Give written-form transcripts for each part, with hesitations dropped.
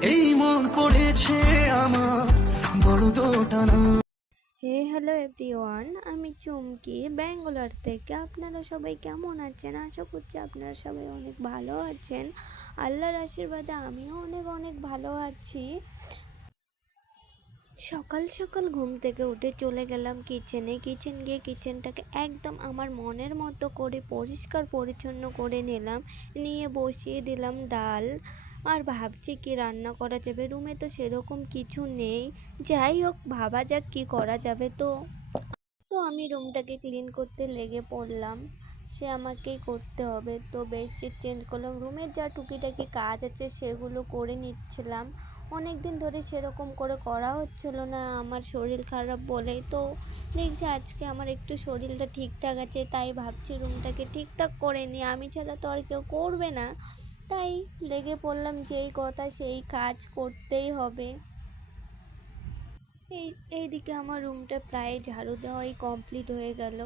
এই মন পড়েছে আমার বড় দোটানা। হ্যালো এভরিওয়ান, আমি চুমকি ব্যাঙ্গালোর থেকে। আপনারা সবাই কেমন আছেন? আশা করছি আপনারা সবাই অনেক ভালো আছেন। আল্লাহর আশীর্বাদে আমিও অনেক অনেক ভালো আছি। সকাল সকাল ঘুম থেকে উঠে চলে গেলাম কিচেন গিয়ে কিচেনটাকে একদম আমার মনের মতো করে পরিষ্কার পরিচ্ছন্ন করে নিলাম। নিয়ে বসিয়ে দিলাম ডাল। আর ভাবছি কি রান্না করা যাবে, রুমে তো সেরকম কিছু নেই। যাই হোক, ভাবা যাক কি করা যাবে। তো তো আমি রুমটাকে ক্লিন করতে লেগে পড়লাম। সে আমাকেই করতে হবে, তো বেডশিট চেঞ্জ করলাম, রুমের যা টুকিটাকি কাজ আছে সেগুলো করে নিচ্ছিলাম। অনেক দিন ধরে সেরকম করে করা হচ্ছিল না আমার শরীর খারাপ বলেই। তো দেখছি আজকে আমার একটু শরীরটা ঠিকঠাক আছে, তাই ভাবছি রুমটাকে ঠিকঠাক করে নিই। আমি ছাড়া তো আর কেউ করবে না, তাই লেগে পড়লাম, যেই কথা সেই কাজ করতেই হবে। এইদিকে আমার রুমটা প্রায় ঝাড়ু দেওয়াই কমপ্লিট হয়ে গেল।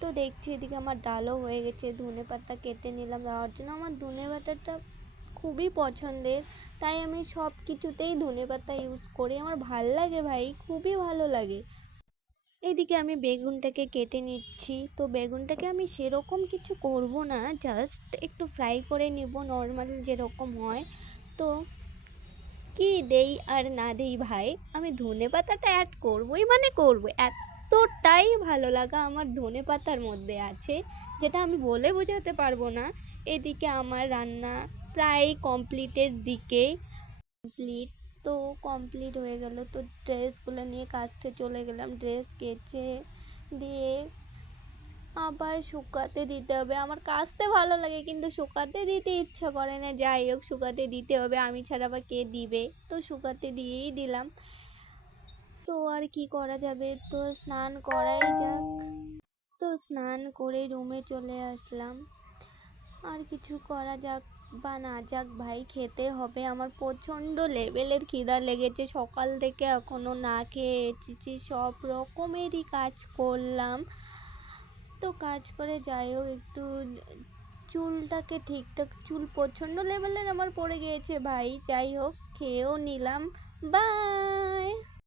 তো দেখছি এদিকে আমার ডালও হয়ে গেছে, ধনেপাতা কেটে নিলাম দেওয়ার জন্য। আমার ধনেপাতাটা খুবই পছন্দের, তাই আমি সব কিছুতেই ধনেপাতা ইউজ করি। আমার ভাল লাগে ভাই, খুবই ভালো লাগে। এদিকে আমি বেগুনটাকে কেটে নিচ্ছি। তো বেগুনটাকে আমি সেরকম কিছু করব না, জাস্ট একটু ফ্রাই করে নিব, নর্মাল যেরকম হয়। তো কি দেই আর না দেই ভাই, আমি ধনেপাতাটা অ্যাড করবই, মানে করব। এতটাই ভালো লাগা আমার ধনেপাতার মধ্যে আছে, যেটা আমি বলে বোঝাতে পারবো না। এদিকে আমার রান্না প্রায় কমপ্লিটের দিকে। কমপ্লিট তো কমপ্লিট হয়ে গেল। তো ড্রেসগুলো নিয়ে কাচতে চলে গেলাম। ড্রেস কেচে দিয়ে আবার শুকাতে দিতে হবে। আমার কাচতে ভালো লাগে, কিন্তু শুকাতে দিতে ইচ্ছা করে না। যাই হোক, শুকাতে দিতে হবে, আমি ছাড়া বা কে দিবে। তো শুকাতে দিয়েই দিলাম। তো আর কি করা যাবে, তো স্নান করাই যাক। তো স্নান করে রুমে চলে আসলাম। আর কিছু করা যাক বা না যাক ভাই, খেতে হবে। আমার প্রচণ্ড লেভেলের খিদা লেগেছে, সকাল থেকে এখনও না খেয়ে এসেছি, সব রকমেরই কাজ করলাম। তো কাজ করে যাই হোক, একটু চুলটাকে ঠিকঠাক, চুল প্রচণ্ড লেভেলের আমার পড়ে গিয়েছে ভাই। যাই হোক, খেয়েও নিলাম। বাই।